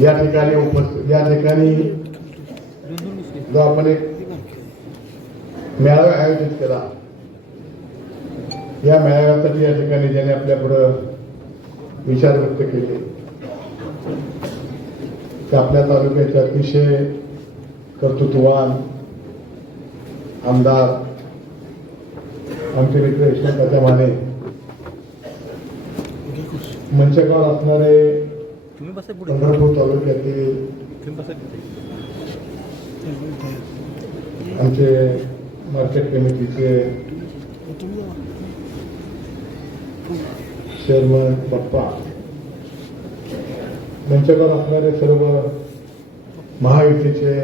या ठिकाणी उपस्थित या ठिकाणी जो आपण एक मेळावा आयोजित केला. या मेळाव्यासाठी या ठिकाणी ज्याने आपल्या पुढं विचार व्यक्त केले. ते आपल्या तालुक्याचे अतिशय कर्तृत्ववान आमदार आमचे मित्र यशवंत माने मंचकावर असणारे पंढरपूर तालुक्यातील आमचे मार्केट कमिटीचे चेअरमन पप्पा. मंचकावर असणारे सर्व महायुतीचे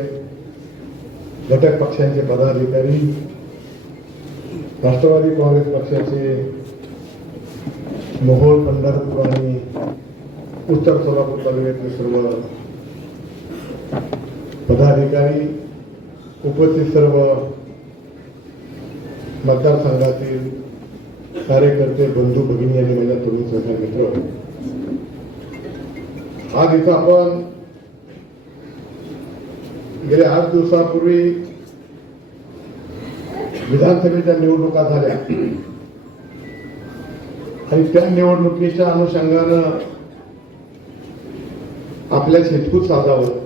घटक पक्षांचे पदाधिकारी राष्ट्रवादी काँग्रेस पक्षाचे मोहोळ पंढरपूर आणि उत्तर सोलापूर तालुक्यातले सर्व पदाधिकारी उपस्थित सर्व मतदारसंघातील कार्यकर्ते बंधू भगिनी आणि माझ्या तरुण सहकारी मित्र. आज इथं आपण गेल्या आठ दिवसापूर्वी विधानसभेच्या निवडणुका झाल्या. आणि त्या निवडणुकीच्या अनुषंगानं आपल्या शेतकूत साधावं.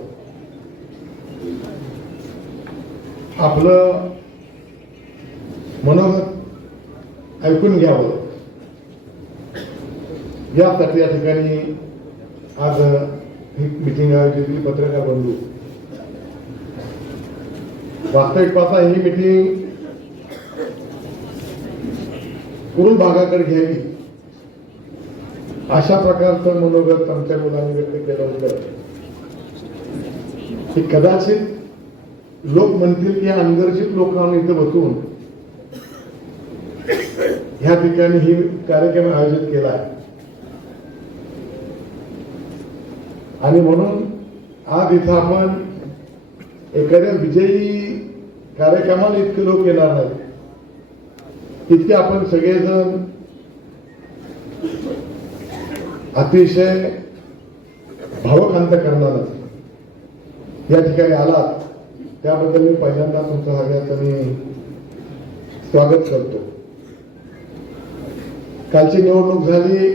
आपलं मनोगत ऐकून घ्यावं. यासाठी या ठिकाणी आज ही मिटिंग आयोजित केली पत्रकार बंधू. वास्तविक पाहता ही मिटिंग पूर्ण भागाकडे घ्यावी. अशा प्रकारचं मनोगत आमच्या मुलांनी व्यक्त केलं होतं. की कदाचित लोक म्हणतील की अंगरजित लोकांना इथं बसून ह्या ठिकाणी ही कार्यक्रम आयोजित केला आहे. आणि म्हणून आज इथं आपण एखाद्या विजयी कार्यक्रमाला इतके लोक येणार नाही इतके आपण सगळेजण अतिशय भावकांत करणारच या ठिकाणी आलात. त्याबद्दल मी पहिल्यांदा तुमचं सगळ्याचं मी स्वागत करतो. कालची निवडणूक झाली.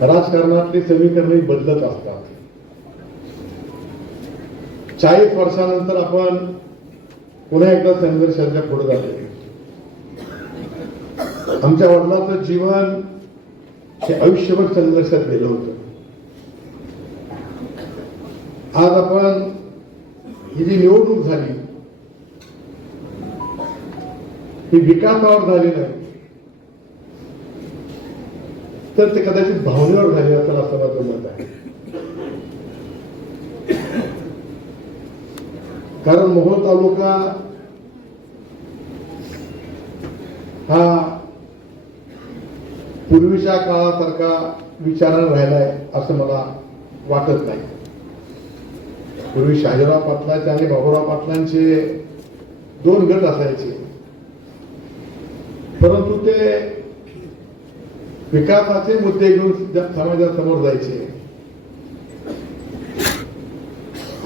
राजकारणातली समीकरणे बदलत असतात. चाळीस वर्षानंतर आपण पुन्हा एकदा संघर्षाच्या पुढे जातो. आमच्या वडिलांचं जीवन हे आयुष्यभर संघर्षात गेलं होतं. आज आपण ही जी निवडणूक झाली ही विकासावर झाली नाही तर ते कदाचित भावनेवर झाली असेल असं माझं मत आहे. कारण मोहोळ तालुका हा पूर्वीच्या काळासारखा विचारानं राहिलाय असं मला वाटत नाही. पूर्वी शहाजीराव पाटलांचे आणि बाबूराव पाटलांचे दोन गट असायचे. परंतु ते विकासाचे मुद्दे घेऊन समाजासमोर जायचे.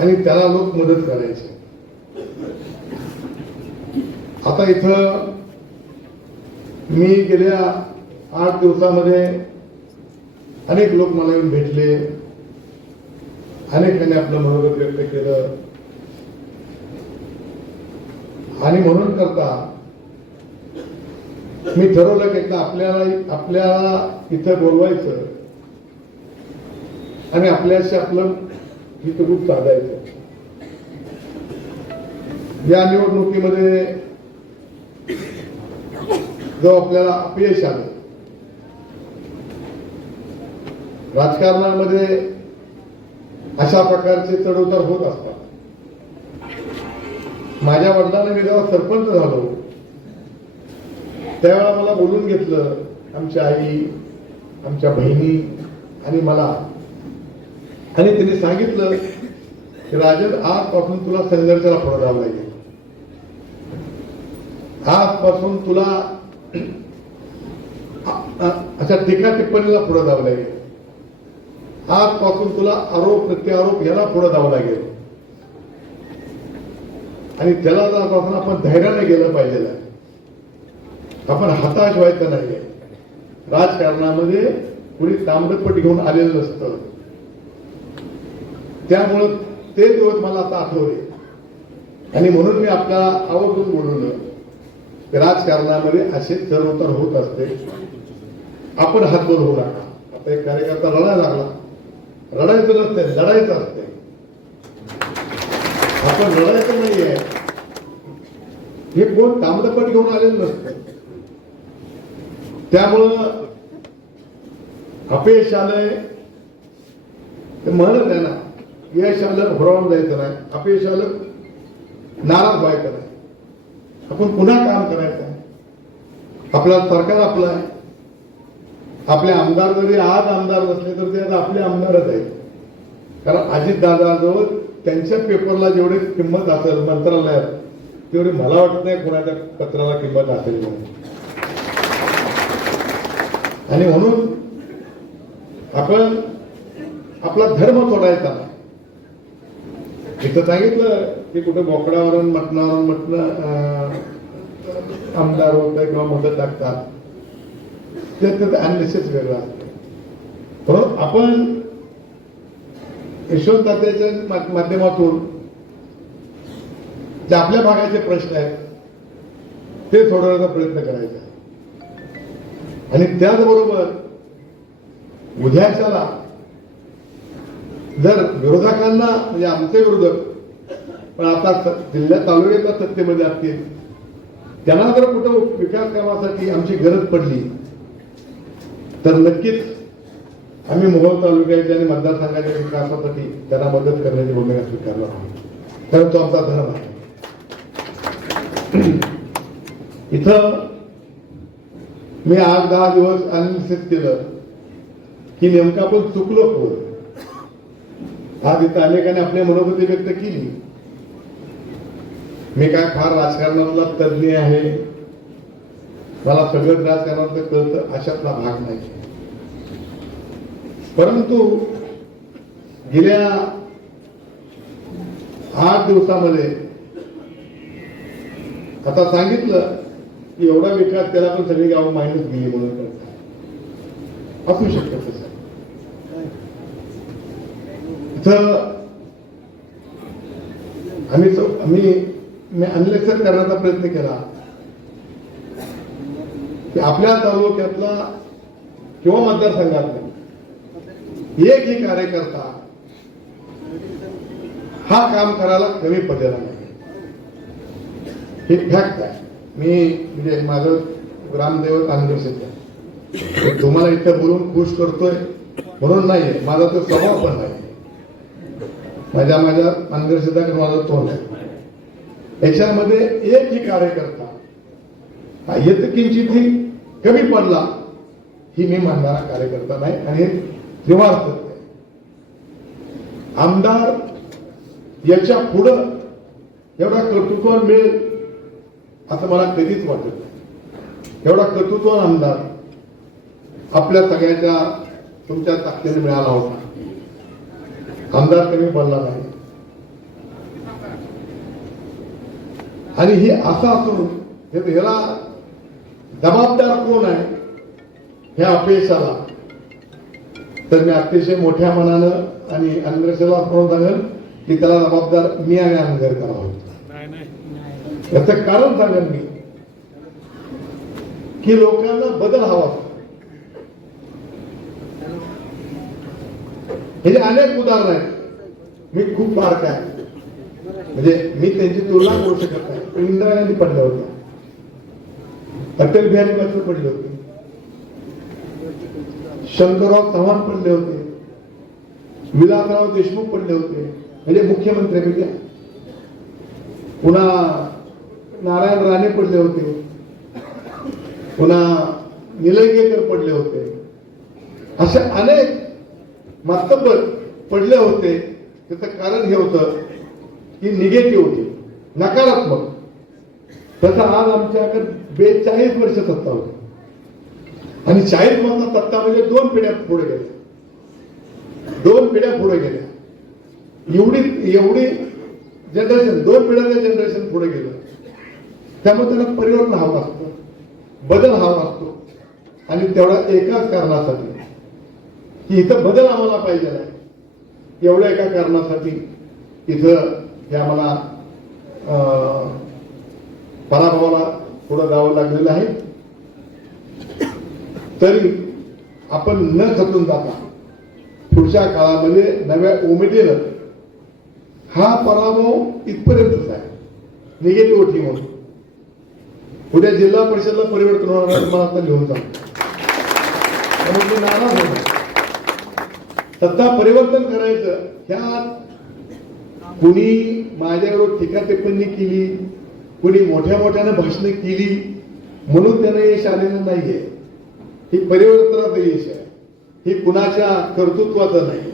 आणि त्याला लोक मदत करायचे. आता इथं मी गेल्या आठ दिवसामध्ये अनेक लोक मला येऊन भेटले. अनेकांनी आपलं मनोगत व्यक्त केलं. आणि म्हणून करता मी ठरवलं की एकदा आपल्याला आपल्याला इथं बोलवायचं आणि आपल्याशी आपलं इथं खूप साधायचं या निवडणुकीमध्ये जो आपल्याला अपयश आलं राजकारणामध्ये अशा प्रकारचे चढउतार होत असतात. माझ्या वडिलांना मी जेव्हा सरपंच झालो त्यावेळेला मला बोलून घेतलं आमच्या आई आमच्या बहिणी आणि मला. आणि त्यांनी सांगितलं की राजन आजपासून तुला संघर्षाला पुढे जावं लागेल. आजपासून तुला अशा टीका टिप्पणीला पुढे जावं लागेल. आजपासून तुला आरोप प्रत्यारोप याला पुढे जावं लागेल. आणि त्याला जात आपण धैर्याने गेलं पाहिजे आपण हताश व्हायचं नाहीये. राजकारणामध्ये कुणी तांबडपट घेऊन आलेलं नसतं. त्यामुळं ते दिवस मला आता आठवले. आणि म्हणून मी आपल्याला आवर्जून बोलवलं राजकारणामध्ये असे चढउतार होत असते. आपण हातभर होऊ नका आता एक कार्यकर्ता लढायला लागला. रडायचं नसते लढायचं असते. आपण लढायचं नाहीये. हे कोण तांबडपट घेऊन आलेलं नसतं. त्यामुळं अपयश आलंय ते म्हणत आहे ना यश आलं भरवून जायचं नाही. अपयश आलं नाराज व्हायचं नाही. आपण पुन्हा काम करायचं आहे. आपला सरकार आपलं आहे. आपले आमदार जरी आज आमदार नसले तर ते आता आपले आमदारच आहेत. कारण अजित दादाजवळ त्यांच्या पेपरला जेवढी किंमत असेल मंत्रालयात तेवढी मला वाटत नाही कोणाच्या पत्राला किंमत असेल म्हणून. आणि म्हणून आपण आपला धर्म सोडायचा इथं सांगितलं की कुठे बोकडावरून मटणावरून मटण आमदार होत किंवा मदत टाकतात. ते ते अनलिसिस वेगळं असतं म्हणून आपण यशवंतात्याच्या माध्यमातून जे आपल्या भागाचे प्रश्न आहेत ते सोडवण्याचा प्रयत्न करायचा आहे. आणि त्याचबरोबर उद्याच्याला जर विरोधकांना म्हणजे आमचे विरोधक पण आता स- जिल्ह्यात तालुक्याच्या सत्तेमध्ये असतील त्यांना जर कुठं विकास कामासाठी आमची गरज पडली तर नक्कीच आम्ही मोहोळ तालुक्याच्या आणि मतदारसंघाच्या विकासासाठी त्यांना मदत करण्याची भूमिका स्वीकारला आहोत. कारण तो आमचा धर्म आहे. इथं मी आठ दहा दिवस अनालिसिस केलं की नेमकं आपण चुकलो कोण? आज इथं अनेकांनी आपली मनोगती व्यक्त केली. मी काय फार राजकारणाला तज्ज्ञ आहे. मला सगळं राजकारणाचं कळतं अशातला भाग नाही. परंतु गेल्या आठ दिवसामध्ये आता सांगितलं की एवढा विकास त्याला पण सगळी गावं मायनस गेली म्हणून करतात. असू शकत तसं. इथं आम्ही आम्ही मी अनलेसन करण्याचा प्रयत्न केला की आपल्या तालुक्यातला किंवा मतदारसंघातला एकही कार्यकर्ता हा काम करायला कमी पडलेला नाही. हे फॅक्ट आहे. मी म्हणजे माझं ग्रामदैवत आंध्रशेत आहे तुम्हाला इथं बोलून खुश करतोय म्हणून नाहीये. माझा तो स्वभाव पण नाही. माझ्या माझ्या अंधश्रद्धाकडे माझा तोंड आहे याच्यामध्ये एकही कार्यकर्ता हा येत किंचित कमी पडला ही मी मानणारा कार्यकर्ता नाही. आणि निवास आमदार याच्या पुढं एवढा कर्तृत्व मिळेल असं मला कधीच वाटत नाही. एवढा कर्तृत्व आमदार आपल्या सगळ्याच्या तुमच्या ताकदीने मिळाला होता. आमदार कमी बनला नाही. आणि हे असं असून हे- याला जबाबदार कोण आहे? ह्या अपयशाला तर मी अतिशय मोठ्या मनानं आणि अंधश्रला करून सांगेल की त्याला जबाबदार मी आणि आंबेडकर आहोत. याचं कारण सांगेल मी की लोकांना बदल हवा. हे जे अनेक उदाहरण आहेत. मी खूप बारक आहे. म्हणजे मी त्यांची तुलना करू शकत नाही. पण इंदिरा गांधी पडल्या होत्या. अटल बिहारी वाजपेयी पडले होते. शंकरराव चव्हाण पडले होते. विलासराव देशमुख पडले होते. म्हणजे मुख्यमंत्र्यांपैकी म्हणजे पुन्हा नारायण राणे पडले होते. पुन्हा निलंगेकर पडले होते. असे अनेक मातब्बर पडले होते. त्याचं कारण हे होतं की निगेटिव्ह होती नकारात्मक. तसं आज आमच्याकडे बेचाळीस वर्ष सत्ता होती. आणि चाळीस मधला सत्ता म्हणजे दोन पिढ्या पुढे गेल्या. दोन पिढ्या पुढे गेल्या. एवढी एवढी जनरेशन दोन पिढ्याचं जनरेशन पुढे गेलं. त्यामुळे त्यांना परिवर्तन हवं असतं बदल हवा असतो. आणि तेवढा एकाच कारणासाठी. की इथं बदल आम्हाला पाहिजे नाही एवढ्या एका कारणासाठी इथं हे आम्हाला पराभवाला पुढं जावं लागलेलं आहे. तरी आपण न खचून जाता पुढच्या काळामध्ये नव्या उमेदीनं हा पराभव इथपर्यंतच आहे. निगेटिव्ह ठेवून उद्या जिल्हा परिषदला परिवर्तन होणार तुम्हाला आता लिहून जाऊ नाराज होणार सत्ता परिवर्तन करायचं ह्या कुणी माझ्यावर टीका टिप्पणी केली कुणी मोठ्या मोठ्यानं भाषणं केली म्हणून त्यानं यश आलेलं नाहीये. ही परिवर्तनाचं यश आहे. ही कुणाच्या कर्तृत्वाचं नाही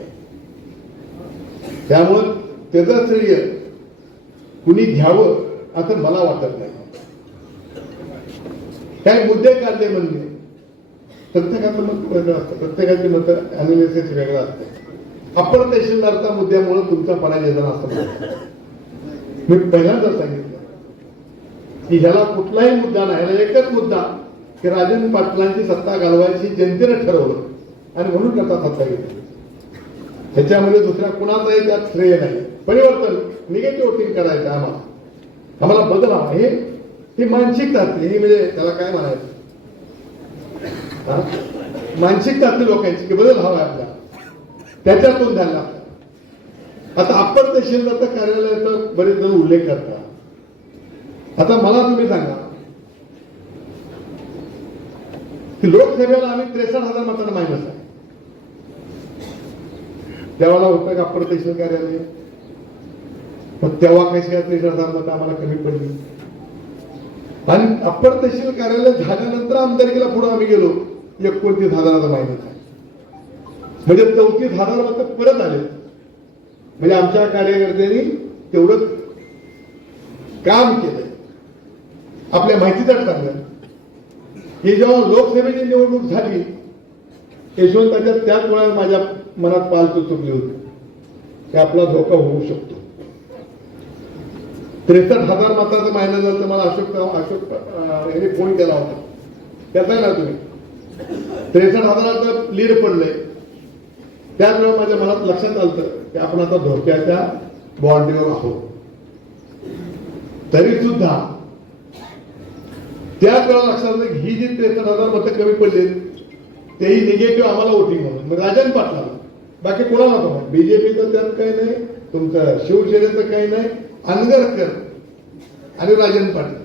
त्यामुळं त्याचं श्रेय कुणी घ्यावं असं मला वाटत नाही. काय मुद्दे काढले म्हणजे प्रत्येकाचं मत वेगळं असतं. प्रत्येकाचे मत अनालिसिस वेगळं असतं. आपण तहसीलदारचा मुद्द्यामुळे तुमचा पराजय झाला असं मी पहिल्यांदा सांगितलं. की ह्याला कुठलाही मुद्दा नाही ह्याला एकच मुद्दा की राजेंद्र पाटलांची सत्ता घालवायची जनतेनं ठरवलं. आणि म्हणून करता सत्ता घेतली. ह्याच्यामध्ये दुसऱ्या कुणाचाही त्यात श्रेय नाही. परिवर्तन निगेटिव्ह थिंक करायचं आम्हाला. आम्हाला बदल हे ही मानसिकता असते ही म्हणजे त्याला काय म्हणायचं? मानसिक मानसिकता लोकांची की बदल हवा आपला त्याच्यातून झाला. आता आपण तहसीलदार कार्यालयाचा बरेच जण उल्लेख करता. आता मला तुम्ही सांगा की लोकसभेला आम्ही त्रेसष्ट हजार मतांना मायनस आहे. त्यावेळेला होतं का अप्पर तहसील कार्यालय? पण तेव्हा कशी काय त्रेसष्ट हजार मतं आम्हाला कमी पडली. आणि अप्पर तहसील कार्यालय झाल्यानंतर आमदारकीला पुढे आम्ही गेलो. एकोणतीस हजाराचा मायनस आहे. म्हणजे चौतीस हजार मत परत आले. म्हणजे आमच्या कार्यकर्त्यांनी तेवढं काम केलंय. आपल्या माहितीचं सांगलं की जेव्हा लोकसभेची निवडणूक झाली यशवंताच्या त्याच वेळा माझ्या मनात पाल चुकली होती. की आपला धोका होऊ शकतो. त्रेसष्ट हजार मताचं महिना झालं तर मला अशोक अशोक यांनी फोन केला होता. त्याचा ना तुम्ही. त्रेसष्ट हजाराचं लीड पडलंय. त्याच माझ्या मनात लक्षात आलं की आपण आता धोक्याच्या बॉन्डीवर आहोत. तरी सुद्धा त्याच वेळा लक्षात आलं ही जी त्रेहत्तर हजार मतं कमी पडले तेही निगेटिव्ह आम्हाला वोटिंग म्हणून. मग राजन पाटला बाकी कोणाला पण बीजेपीचं त्यात काही नाही तुमचं शिवसेनेचं काही नाही अनगरकर आणि राजन पाटील.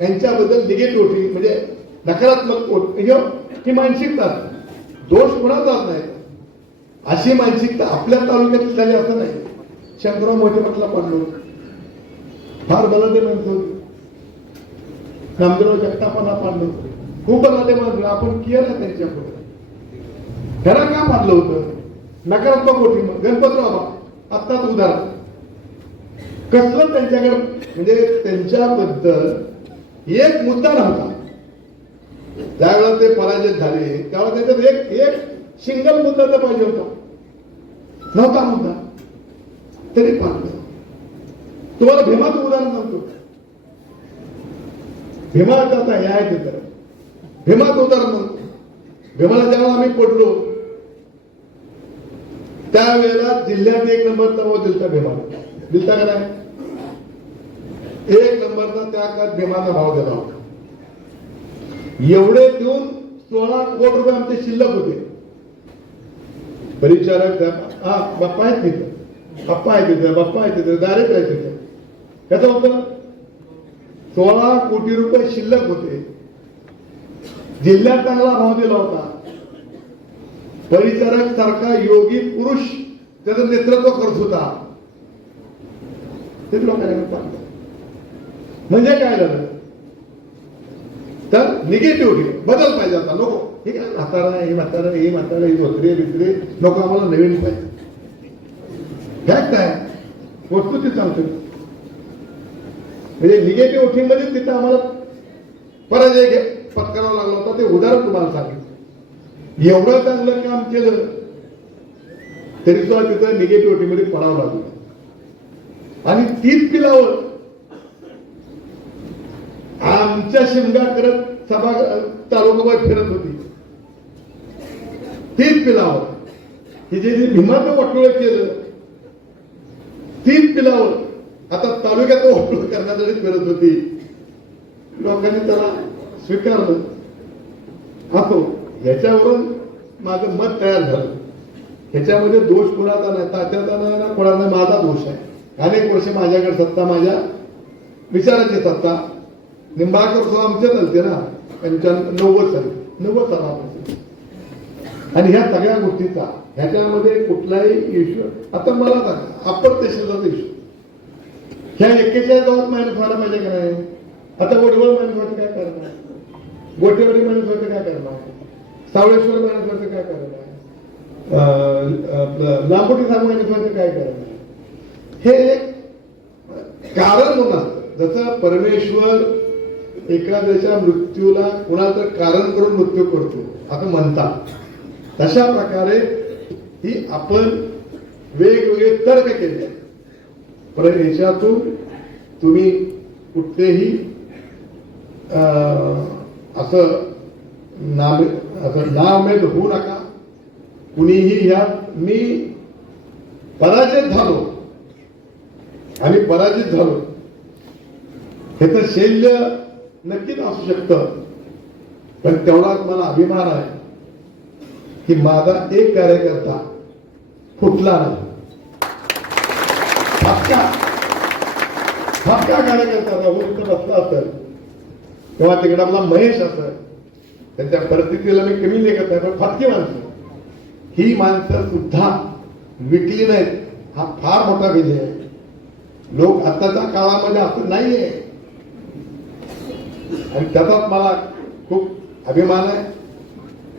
यांच्याबद्दल निगेटिव्ह वोटिंग म्हणजे नकारात्मक वोट म्हणजे ही मानसिकता दोष कोणाचाच नाही. अशी मानसिकता आपल्या तालुक्यात झाली असं नाही. शंकरराव मोठे म्हटला पाडलो फार बलाढ्य माणसं होती. नामदेव जगतापांना पाडलं खूप बलाढ्य माणसं आपण केलं त्यांच्या पुढे त्याला का पाडलं होतं? नकारात्मक होती मग गणपतराव आत्ताच उदाहरण. कसलं त्यांच्याकडे म्हणजे त्यांच्याबद्दल एक मुद्दा नव्हता. ज्यावेळेला ते पराजित झाले त्यावेळेला त्याच्यात एक एक सिंगल मुद्दा तर पाहिजे होता. नव्हता मुद्दा. तरी पाडलं. तुम्हाला भीमाचं उदाहरण सांगतो. भीमाचं आता हे आहे तिथं भीमाचं उदाहरण म्हणतो भीमाला जेव्हा आम्ही पडलो त्यावेळेला जिल्ह्यात एक नंबर तर दिलता भीमा दिलता का नाही? एक नंबरचा त्या काळात भीमाचा भाव दिला होता. एवढे देऊन सोळा कोटी रुपये आमचे शिल्लक होते. परिचारक हा बाप्पा आहेत तिथे. बाप्पा आहे तिथं बाप्पा आहे तिथे डायरेक्ट आहे तिथे. त्याचं होतं सोळा कोटी रुपये शिल्लक होते. जिल्ह्यात चांगला भाव दिला होता. परिचारक सारखा योगी पुरुष त्याचं नेतृत्व करत होता. ते लोकांना म्हणजे काय झालं? तर निगेटिव्ह बदल पाहिजे आता. नको. हे काय म्हातारा हे म्हातारा हे म्हातारा हे धोत्रे बित्रे नको आम्हाला नवीन पाहिजे. फॅक्ट आहे. वस्तू ती सांगतो म्हणजे निगेटिव्ह वोटिंगमध्ये तिथं आम्हाला पराजय घे पत्करावा लागला होता ते उदाहरण तुम्हाला सांगितलं. एवढं चांगलं काम केलं तरी सुद्धा तिथं निगेटिव्ह टी मध्ये पडावं लागलं. आणि तीच पिलावर आमच्या शिमगा करत सभा तालुकाबाद फिरत होती. तीच पिलावर हे जे जे भीमाचं वाटोळ केलं तीच पिलावर आता तालुक्यात वाटोळ करण्यासाठी फिरत होती. लोकांनी त्याला स्वीकारलं. असो ह्याच्यावरून माझं मत तयार झालं. ह्याच्यामध्ये दोष कुणाचा नाही तात्याचा नाही ना कोणाचा माझा दोष आहे. अनेक वर्ष माझ्याकडे सत्ता माझ्या विचाराची सत्ता. निंबाळकर सुद्धा आमचे चालते ना त्यांच्या नव्वद साली नव्वद सालापासून आणि ह्या सगळ्या गोष्टीचा ह्याच्यामध्ये कुठलाही इश्यू आता मला सांगा अप्रत्यक्षाचा इश्यू ह्या एक्केचाळीस गावात मायनस व्हायला पाहिजे का नाही? आता वडवळ मायनस व्हायचं काय करणार? गोटेवाडी मायनस व्हायचं काय करणार? सावळेश्वर मायनस व्हायचं काय करणार? अं, लांबोटी साहेब मायनस व्हायचं काय करणार? हे एक कारण म्हणून असतं जसं परमेश्वर एखाद्याच्या मृत्यूला कुणाचं कारण करून मृत्यू करतो असं म्हणतात. तशा प्रकारे ही आपण वेगवेगळे तर्क केले. आहेत. पण याच्यातून तुम्ही कुठलेही अं, असं नाम असं नामेद होऊ नका. कुणीही ह्या मी पराजित झालो. आणि पराजित झालो. हे तर शैल्य नक्कीच असू शकतं. पण तेवढाच मला अभिमान आहे की माझा एक कार्यकर्ता फुटला नाही. फाटका कार्यकर्ता राहून इथं बसला असेल. तेव्हा तिकडे आपला महेश असेल. त्यांच्या परिस्थितीला मी कमी लेखत नाही पण फारकी माणसं. ही माणसं सुद्धा विकली नाहीत. हा फार मोठा विजय आहे. लोक आताच्या काळामध्ये असं नाहीये. आणि त्याचाच मला खूप अभिमान आहे.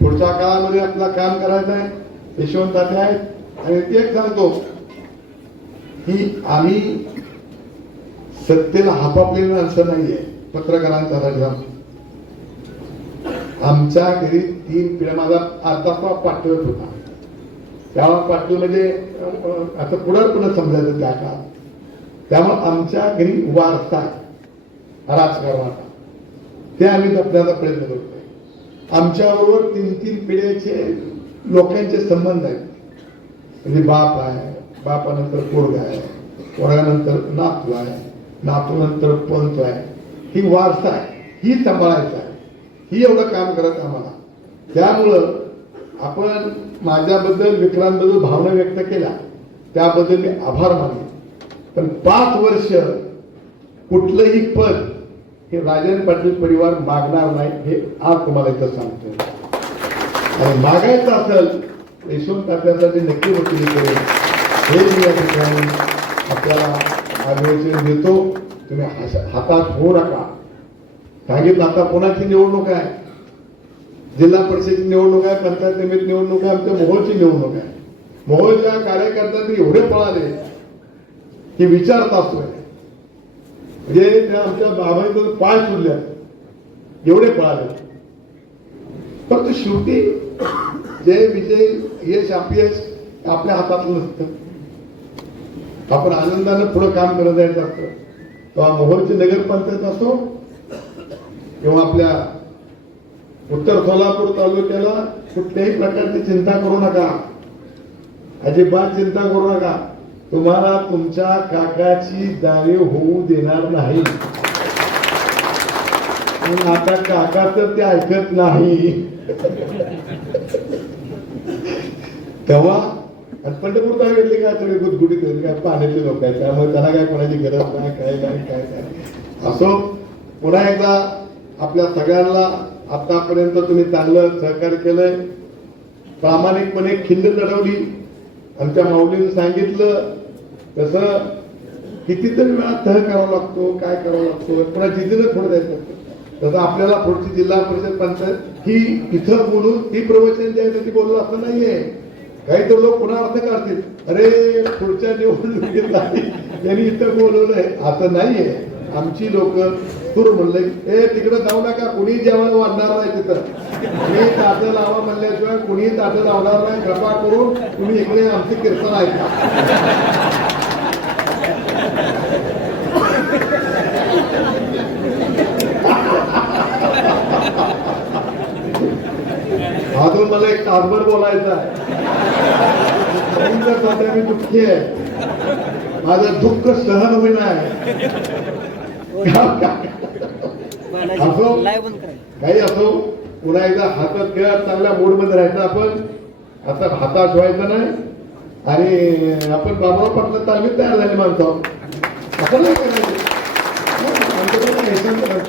पुढच्या काळामध्ये आपला काम करायचं आहे. यशवंत आहेत. आणि ते एक सांगतो की आम्ही सत्तेला हापापलेली माणसं नाहीये. पत्रकारांचा राजा आमच्या घरी तीन पिढ्या माझा अर्धा पाठवत होता. त्यामुळे पाटीलमध्ये म्हणजे आता पुढं समजायचं त्या काळात. त्यामुळे आमच्या घरी वारसा राजकारणाचा ते आम्ही जपण्याचा प्रयत्न करतोय. आमच्याबरोबर तीन तीन पिढ्याचे लोकांचे संबंध आहेत. म्हणजे बाप आहे बापानंतर पोरगा आहे पोरगानंतर नातू आहे. नातूनंतर पंत आहे. ही वारसा आहे. ही सांभाळायचं आहे. ही एवढं काम करत आम्हाला. त्यामुळं आपण माझ्याबद्दल विक्रांतबद्दल भावना व्यक्त केल्या. त्याबद्दल मी आभार मानले पण पाच वर्ष कुठलंही पद हे राजन पाटील परिवार मागणार नाही हे आज तुम्हाला इथं सांगतो आणि मागायचं असेल यशवंत तात्यासाठी नक्की वकिली करेल हे मी या ठिकाणी आपल्याला आग्रह देतो तुम्ही हास- हातात होऊ नका. सांगितलं आता कोणाची निवडणूक आहे? जिल्हा परिषदेची निवडणूक आहे पंचायत समिती निवडणूक आहे आमच्या मोहोळची निवडणूक आहे. मोहोळच्या कार्यकर्त्यांनी एवढे पळाले की विचारत असतोय. म्हणजे त्या आमच्या बाबांचं पाय सुटले एवढे पळाले. फक्त शेवटी जे विजय यश अपयश आपल्या हातातलं नसतं. आपण आनंदानं पुढे काम करत जायचं असतं. तेव्हा मोहोळची नगरपंचायत असो किंवा आपल्या उत्तर सोलापूर तालुक्याला कुठल्याही प्रकारची चिंता करू नका. अजिबात चिंता करू नका. तुम्हाला तुमच्या काकाची जाणीव होऊ देणार नाही. पण आता तर ते ऐकत नाही. तेव्हा आणि पंढरपूर तालुक्यातले काय सगळे गुटगुटीत आहेत काय पाण्याचे लोक आहेत त्यामुळे त्याला काय कोणाची गरज नाही काय नाही काय नाही. असो पुन्हा एकदा आपल्या सगळ्यांना आतापर्यंत तुम्ही चांगलं सहकार्य केलंय. प्रामाणिकपणे खिंड चढवली. आमच्या माऊलीने सांगितलं तसं कितीतरी वेळा तह करावा लागतो काय करावा लागतो पुन्हा जिद्दीनं पुढे जायचं असतं. तसं आपल्याला पुढची जिल्हा परिषद पंचायत ही इथं बोलून ही प्रवचन द्यायचं ती बोललं असं नाहीये. काही तर लोक पुन्हा अर्थ काढतील. अरे पुढच्या निवडणुकीत नाही त्यांनी इथं बोलवलंय. असं नाहीये. आमची लोक तूर म्हणले ए तिकडे जाऊ नका. कुणी जेवण वाढणार नाही तिथं? मी ताटं लावा म्हणल्याशिवाय कुणी ताटं लावणार नाही. कृपा करून तुम्ही इकडे आमची कीर्तन ऐका अजून मला एक तासभर बोलायचं आहे. सध्या मी दुःखी आहे. माझं दुःख सहन होईना आहे. असो काही असो पुन्हा एकदा हातात खेळात चांगल्या मूडमध्ये राहायचं आपण. आता हाताश व्हायचं नाही. आणि आपण बाबा पाटलं तालमीत तयार झाली माणसं असं नाही करायचं.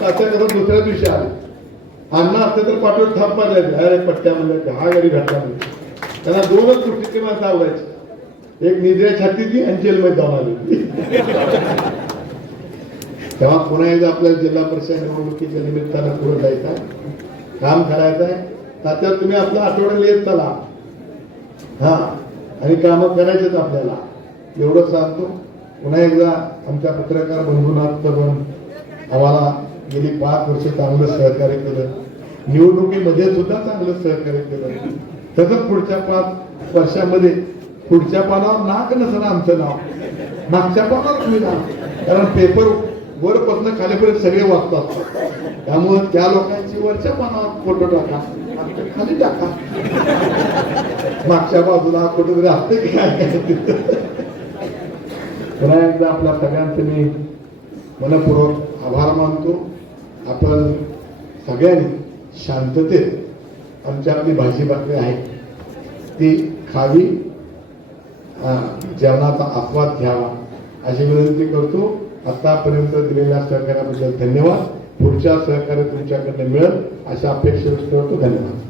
आमच्याकडे दुसऱ्या दिवशी आले. अण्णा असते तर पाठवून थाप मारले अरे पट्ट्या म्हणलं हा गडी घातला म्हणजे त्यांना दोनच गोष्टीची माणसं आवडायची एक निद्रा छातीची आणि जेलमध्ये जाऊन आली तेव्हा पुन्हा एकदा आपल्याला जिल्हा परिषद निवडणुकीच्या निमित्तानं पुढे जायचं आहे. काम करायचं आहे. तात्या तुम्ही आपला आठवड्याला येत चला. हा. आणि कामं करायचेच आपल्याला. एवढं सांगतो. पुन्हा एकदा आमच्या पत्रकार बंधूनाथ पण आम्हाला गेली पाच वर्ष चांगलं सहकार्य केलं. निवडणुकीमध्ये सुद्धा चांगलं सहकार्य केलं. तसंच पुढच्या पाच वर्षामध्ये पुढच्या पानावर नाक नसणं आमचं नाव. मागच्या पानावर तुम्ही नाव कारण पेपर वरपासून खालीपर्यंत सगळे वाचतात. त्यामुळे त्या लोकांची वरच्या पानावर फोटो टाका. खाली टाका. मागच्या बाजूला कुठेतरी असते की काय पुन्हा एकदा आपल्या सगळ्यांचं मी मनपूर्वक आभार मानतो. आपण सगळ्यांनी शांततेत आमच्या आपली भाजी भाकरी आहे ती खावी जेवणाचा आस्वाद घ्यावा. अशी विनंती करतो. आतापर्यंत दिलेल्या सहकार्याबद्दल धन्यवाद. पुढच्या सहकार्य तुमच्याकडनं मिळेल. अशा अपेक्षा करतो. धन्यवाद.